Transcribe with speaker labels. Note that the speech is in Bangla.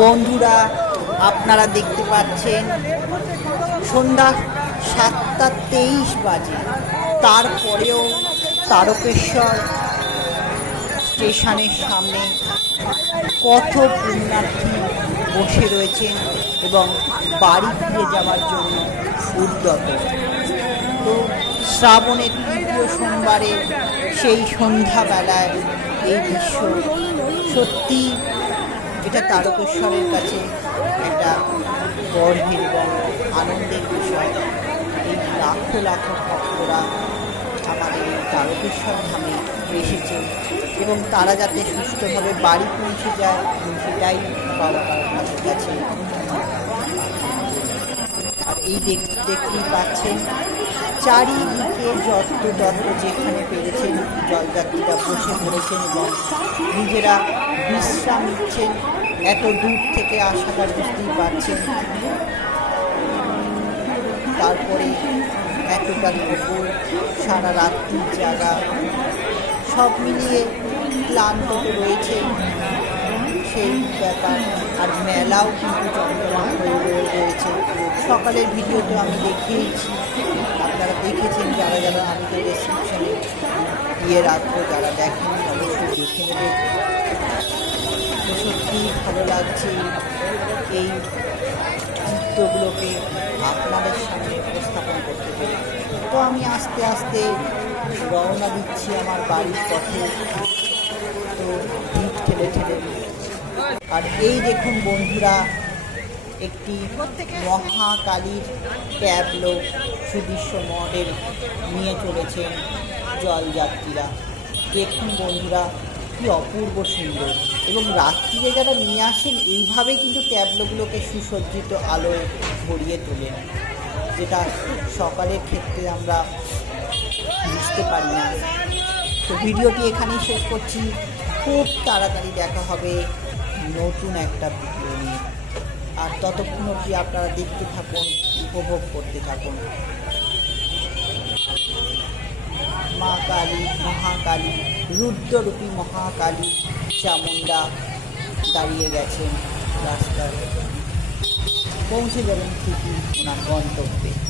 Speaker 1: বন্ধুরা, আপনারা দেখতে পাচ্ছেন সন্ধ্যা সাতটা তেইশ বাজে। তারপরেও তারকেশ্বর স্টেশনের সামনে কত পুণ্যার্থী বসে রয়েছেন এবং বাড়ি ফিরে যাওয়ার জন্য উদ্যত। তো শ্রাবণের তৃতীয় সোমবারে সেই সন্ধ্যাবেলায় এই দৃশ্য সত্যি এটা তারকেশ্বরের কাছে একটা গর্বের এবং আনন্দের বিষয়। এই লাখো লাখো ভক্তরা আমাদের তারকেশ্বর ধামে এসেছে এবং তারা যাতে সুস্থভাবে বাড়ি পৌঁছে যায়, সেটাই বাবা কাছে গেছে। আর এই দেখ, দেখতেই পাচ্ছেন, চারিদিকে যত তত্ত্ব যেখানে পেরেছেন জলযাত্রীরা বসে পড়েছেন এবং নিজেরা বিশ্রাম নিচ্ছেন। এত দূর থেকে আসাটা বুঝতেই পারছেন। তারপরে এতটা উপর, সারা রাত্রির জায়গা সব মিলিয়ে ক্লান্ত রয়েছে। সেই ব্যাপার। আর মেলাও কিন্তু চন্দ্রমা হয়ে রয়ে রয়েছে। সকালের ভিডিওতে আমি দেখিয়েছি। আপনারা দেখেছেন যারা যারা আমি তো ডেসক্রিপশনে দিয়ে রাখব, যারা দেখেন অবশ্যই দেখে নেবে সত্যি ভালো লাগছে এই চিত্রগুলোকে আপনাদের সামনে উপস্থাপন করতে পেরে। তো আমি আস্তে আস্তে রওনা দিচ্ছি আমার বাড়ির পথে। তো ভিড় ঠেলে ঠেলে। আর এই দেখুন বন্ধুরা, একটি মহাকালীর ট্যাবলো সুদৃশ্য মডেল নিয়ে চলেছেন জলযাত্রীরা। দেখুন বন্ধুরা, কি অপূর্ব সুন্দর। এবং রাত্রিরে যারা নিয়ে আসেন এইভাবে কিন্তু ট্যাবলোগুলোকে সুসজ্জিত আলোয় ভরিয়ে তোলেন, যেটা সকালের ক্ষেত্রে আমরা বুঝতে পারি না। তো ভিডিওটি এখানেই শেষ করছি। খুব তাড়াতাড়ি দেখা হবে নতুন একটা ভিডিও নিয়ে। আর ততক্ষণ অবধি আপনারা দেখতে থাকুন, উপভোগ করতে থাকুন। কালী মহাকালী রুদ্ররূপী মহাকালী চামুন্ডা দাঁড়িয়ে গেছেন রাস্তার পৌঁছে গেলেন ঠিকই ওনার গন্তব্যে।